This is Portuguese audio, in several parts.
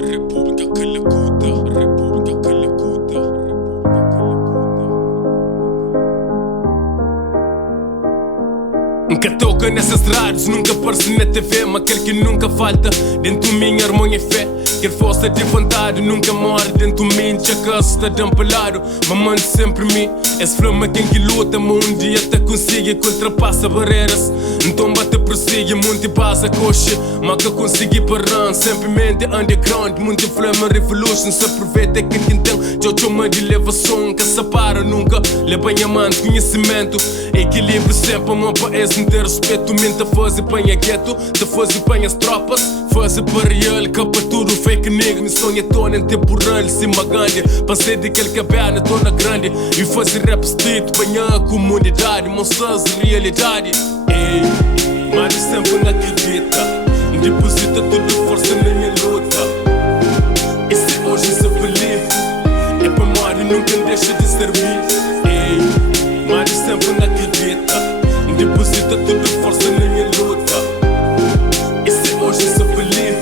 República Calacuta, República Calacuta, nunca toca nessas rádios, nunca aparece na TV, mas aquele que nunca falta dentro minha harmonia e fé. Quer força de vontade, nunca morre dentro de mim. Já que está de empalado, mas mando sempre mim. Esse flama quem que luta, mas um dia até consiga que ultrapassa barreiras. Então bate persigue, muito passa coxa, mas que consegui parar. Sempre mente underground, muito flama revolution. Se aproveita quem tem já chama de elevação. Que se para nunca, leva em mão conhecimento. Equilíbrio sempre, mas para esse não ter respeito. Mente a fazer panha gueto, te fazer panha as tropas. Fazer para real, capa tudo fake nigga. Me sonha tona em temporário, se magande. Passei daquele cabana, tona grande. E fazer rap street, panha a comunidade. Mostrar a realidade. Ei, mas sempre não acredita. Deposita toda força na minha luta. E se hoje se believe, é para morrer, nunca deixa de servir. Ei, mas sempre não acredita. Deposita toda força na minha luta. E se hoje se believe,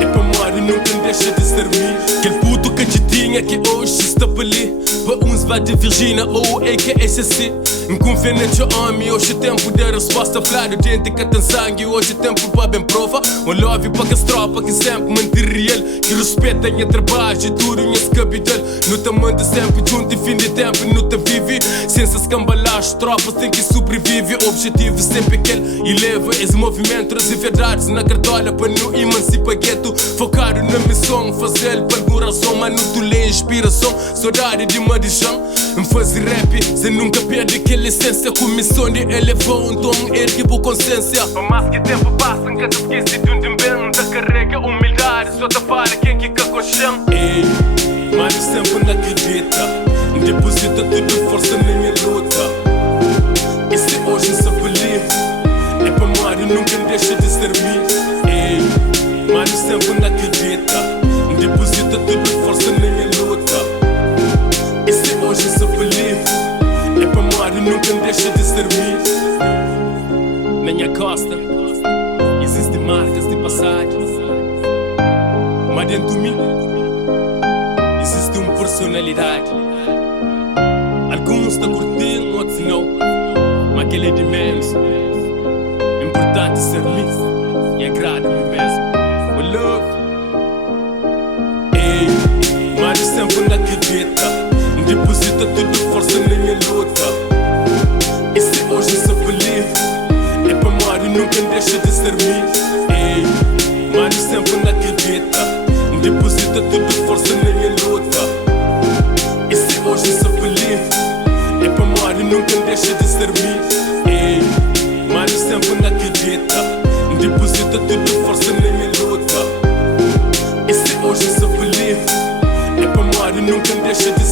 é para morrer, nunca deixa de servir. Aquele puto que te tinha que hoje está ali. Para uns vai de Virgínia ou AKSC. Confia na tua homem, hoje é tempo de resposta. Flávio, gente que tem sangue, hoje é tempo para bem prova. O love para que as tropas que sempre mantém real. Que respeitam o trabalho e tudo em esse capital. Não te manda sempre junto e fim de tempo não te vive. Sem se escambalar, as tropas têm que sobreviver. Objetivo sempre aquele e leva esse movimento. As verdades na cartola para não emancipar gueto. Focado na missão, fazer para coração. Mas não tu lê inspiração, saudade de uma dição. Fazer rap, sem nunca perde aquela essência. Com missão de elevar um tom, ergue boa consciência. Por mais que tempo passa, nunca te esquece de um bem. Da carrega humildade, só te fala quem que com chão. Ei, mas sempre não acredita. Deposita toda força na minha luta. E se hoje se believe, é para morrer, nunca deixa de servir. Ei, mas sempre não acredita. Deposita toda força na minha luta. E se hoje se believe, é para morrer, nunca deixa de servir. Na minha costa existem marcas de passagem, mas dentro de mim existe uma personalidade. Alguns estão curtindo, outros não, mas aquele é de menos. Importante ser liso e agrada-me mesmo. O love. Ei, mas sempre não acredita. Deposita toda força na minha luta. E se hoje se believe, é para morrer, nunca deixa de servir. Ei, mas sempre não acredita. Deposita toda força na minha luta. E se hoje se believe, é para morrer, nunca deixa de servir. Ei, mas sempre não acredita. Deposita toda força na minha luta. E se hoje se believe, é para morrer, nunca deixa de servir.